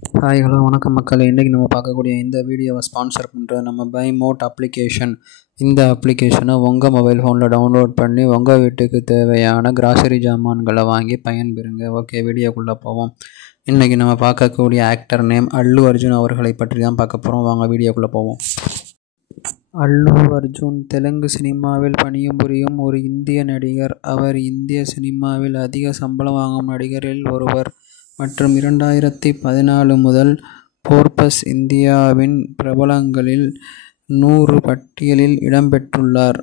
Hi hello வணக்கம் மக்களே. இன்றைக்கி நம்ம பார்க்கக்கூடிய இந்த வீடியோவை ஸ்பான்சர் பண்ணுற நம்ம பை மோட் அப்ளிகேஷன். இந்த அப்ளிகேஷனை உங்கள் மொபைல் ஃபோனில் டவுன்லோட் பண்ணி உங்கள் வீட்டுக்கு தேவையான கிராசரி ஜாமான்களை வாங்கி பயன்பெறுங்க. ஓகே, வீடியோக்குள்ளே போவோம். இன்றைக்கி நம்ம பார்க்கக்கூடிய ஆக்டர் நேம் அல்லு அர்ஜுன் அவர்களை பற்றி தான் பார்க்க போகிறோம். வாங்க வீடியோக்குள்ளே போவோம். அல்லு அர்ஜுன் தெலுங்கு சினிமாவில் பணிபுரியும் ஒரு இந்திய நடிகர். அவர் இந்திய சினிமாவில் அதிக சம்பளம் வாங்கும் நடிகரில் ஒருவர் மற்றும் 2014 முதல் போர்ப்ஸ் இந்தியாவின் பிரபலங்களில் 100 பட்டியலில் இடம்பெற்றுள்ளார்.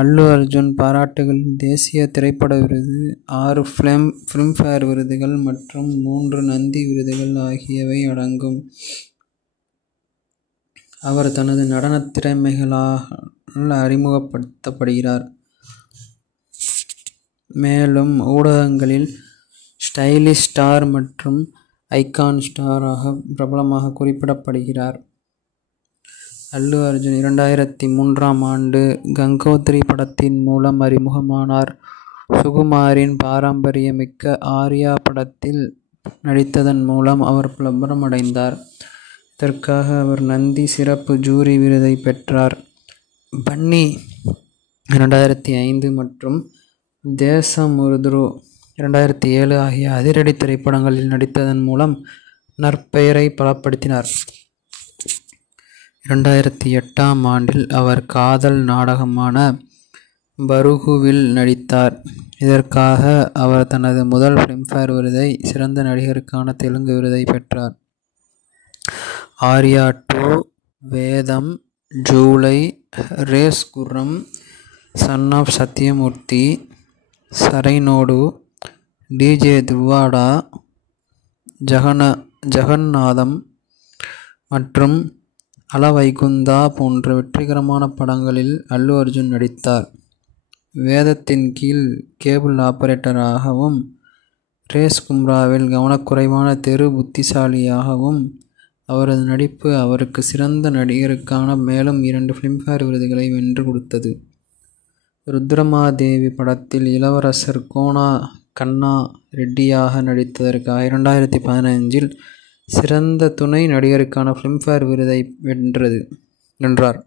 அல்லு அர்ஜுன் பாராட்டுகளில் தேசிய திரைப்பட விருது, 6 ஃபிலிம்ஃபேர் விருதுகள் மற்றும் 3 நந்தி விருதுகள் ஆகியவை அடங்கும். அவர் தனது நடனத் திறமைகளால் அறிமுகப்படுத்தப்படுகிறார். மேலும் ஊடகங்களில் ஸ்டைலிஷ் ஸ்டார் மற்றும் ஐகான் ஸ்டாராக பிரபலமாக குறிப்பிடப்படுகிறார். அல்லு அர்ஜுன் 2003ஆம் ஆண்டு கங்கோத்ரி படத்தின் மூலம் அறிமுகமானார். சுகுமாரின் பாரம்பரியமிக்க ஆர்யா படத்தில் நடித்ததன் மூலம் அவர் பிரபலமடைந்தார். இதற்காக அவர் நந்தி சிறப்பு ஜூரி விருதை பெற்றார். பன்னி 2005 மற்றும் தேசமுருதுரு 2007 ஆகிய அதிரடி திரைப்படங்களில் நடித்ததன் மூலம் நற்பெயரை பலப்படுத்தினார். 2008ஆம் ஆண்டில் அவர் காதல் நாடகமான பருகுவில் நடித்தார். இதற்காக அவர் தனது முதல் ஃபிலிம்ஃபேர் விருதை, சிறந்த நடிகருக்கான தெலுங்கு விருதை பெற்றார். Arya 2, Vedam, Julayi, race Gurram, son of Satyamurthy, Sarrainodu, DJ Duvvada, Jagannadham மற்றும் அலவைகுந்தா போன்ற வெற்றிகரமான படங்களில் அல்லு அர்ஜுன் நடித்தார். வேதத்தின் கீழ் கேபிள் ஆபரேட்டராகவும், ரேஸ் கும்ராவில் கவனக்குறைவான தெரு புத்திசாலியாகவும் அவரது நடிப்பு அவருக்கு சிறந்த நடிகருக்கான மேலும் 2 ஃபிலிம்ஃபேர் விருதுகளை வென்று கொடுத்தது. ருத்ரமாதேவி படத்தில் இளவரசர் கண்ணா ரெட்டியாக நடித்ததற்காக 2015இல் சிறந்த துணை நடிகருக்கான ஃபிலிம்ஃபேர் விருதை வென்றார்.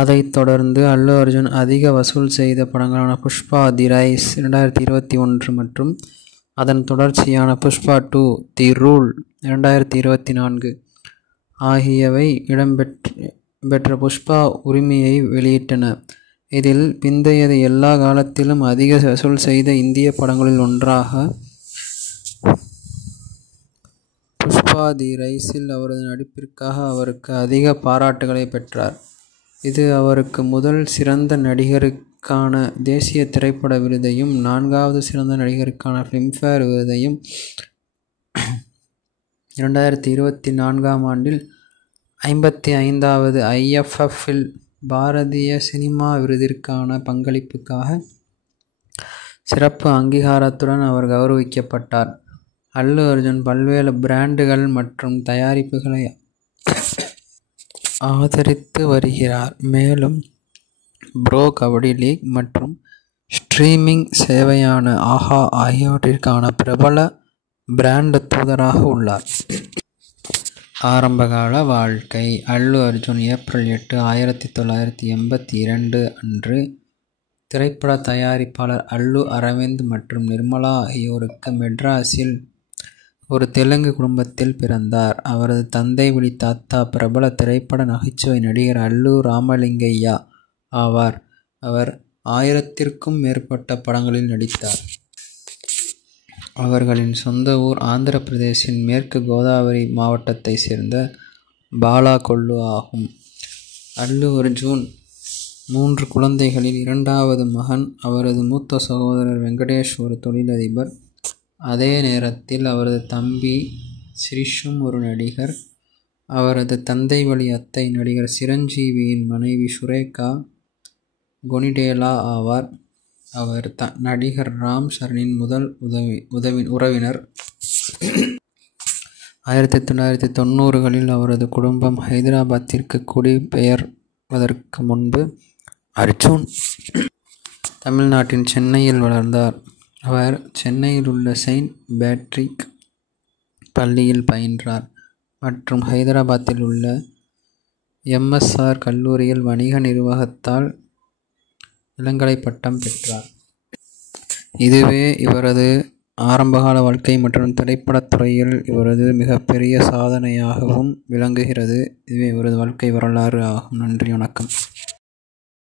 அதைத் தொடர்ந்து அல்லு அர்ஜுன் அதிக வசூல் செய்த படங்களான புஷ்பா தி ரைஸ் 2021 மற்றும் அதன் தொடர்ச்சியான புஷ்பா 2 தி ரூல் 2024 ஆகியவை இடம்பெற்ற புஷ்பா உரிமையை வெளியிட்டன. இதில் பிந்தையது எல்லா காலத்திலும் அதிக வசூல் செய்த இந்திய படங்களில் ஒன்றாக. புஷ்பா தி ரைஸில் அவரது நடிப்பிற்காக அவருக்கு அதிக பாராட்டுகளை பெற்றார். இது அவருக்கு முதல் சிறந்த நடிகருக்கான தேசிய திரைப்பட விருதையும் 4வது சிறந்த நடிகருக்கான ஃபிலிம்ஃபேர் விருதையும் 2024ஆம் ஆண்டில் 55வது IFFல் பாரதிய சினிமா விருதிற்கான பங்களிப்புக்காக சிறப்பு அங்கீகாரத்துடன் அவர் கௌரவிக்கப்பட்டார். அல்லு அர்ஜுன் பல்வேறு பிராண்டுகள் மற்றும் தயாரிப்புகளை ஆதரித்து வருகிறார். மேலும் ப்ரோ கபடி லீக் மற்றும் ஸ்ட்ரீமிங் சேவையான ஆஹா ஆகியவற்றிற்கான பிரபல பிராண்ட் தூதராக உள்ளார். ஆரம்பகால வாழ்க்கை. அல்லு அர்ஜுன் ஏப்ரல் 8, 1982 அன்று திரைப்பட தயாரிப்பாளர் அல்லு அரவிந்த் மற்றும் நிர்மலா ஆகியோருக்கு மெட்ராஸில் ஒரு தெலுங்கு குடும்பத்தில் பிறந்தார். அவரது தந்தை வழி தாத்தா பிரபல திரைப்பட நகைச்சுவை நடிகர் அல்லு ராமலிங்கையா ஆவார். அவர் 1000க்கும் மேற்பட்ட படங்களில் நடித்தார். அவர்களின் சொந்த ஊர் ஆந்திர பிரதேசின் மேற்கு கோதாவரி மாவட்டத்தை சேர்ந்த பாலாகொல்லு ஆகும். அல்லு அர்ஜுன் 3 குழந்தைகளில் 2வது மகன். அவரது மூத்த சகோதரர் வெங்கடேஷ் ஒரு தொழிலதிபர். அதே நேரத்தில் அவரது தம்பி ஸ்ரீஷும் ஒரு நடிகர். அவரது தந்தை வழி அத்தை நடிகர் சிரஞ்சீவியின் மனைவி சுரேகா கொனிடேலா ஆவார். அவர் நடிகர் ராம் சரணின் முதல் உறவினர். 1990களில் அவரது குடும்பம் ஹைதராபாத்திற்கு குடிபெயர்வதற்கு முன்பு அர்ஜுன் தமிழ்நாட்டின் சென்னையில் வளர்ந்தார். அவர் சென்னையில் உள்ள செயின்ட் பேட்ரிக் பள்ளியில் பயின்றார் மற்றும் ஹைதராபாத்தில் உள்ள MSR கல்லூரியில் வணிக நிர்வாகத்தால் இளங்கலை பட்டம் பெற்றார். இதுவே இவரது ஆரம்பகால வாழ்க்கை மற்றும் திரைப்படத்துறையில் இவரது மிகப்பெரிய சாதனையாகவும் விளங்குகிறது. இதுவே இவரது வாழ்க்கை வரலாறு ஆகும். நன்றி, வணக்கம்.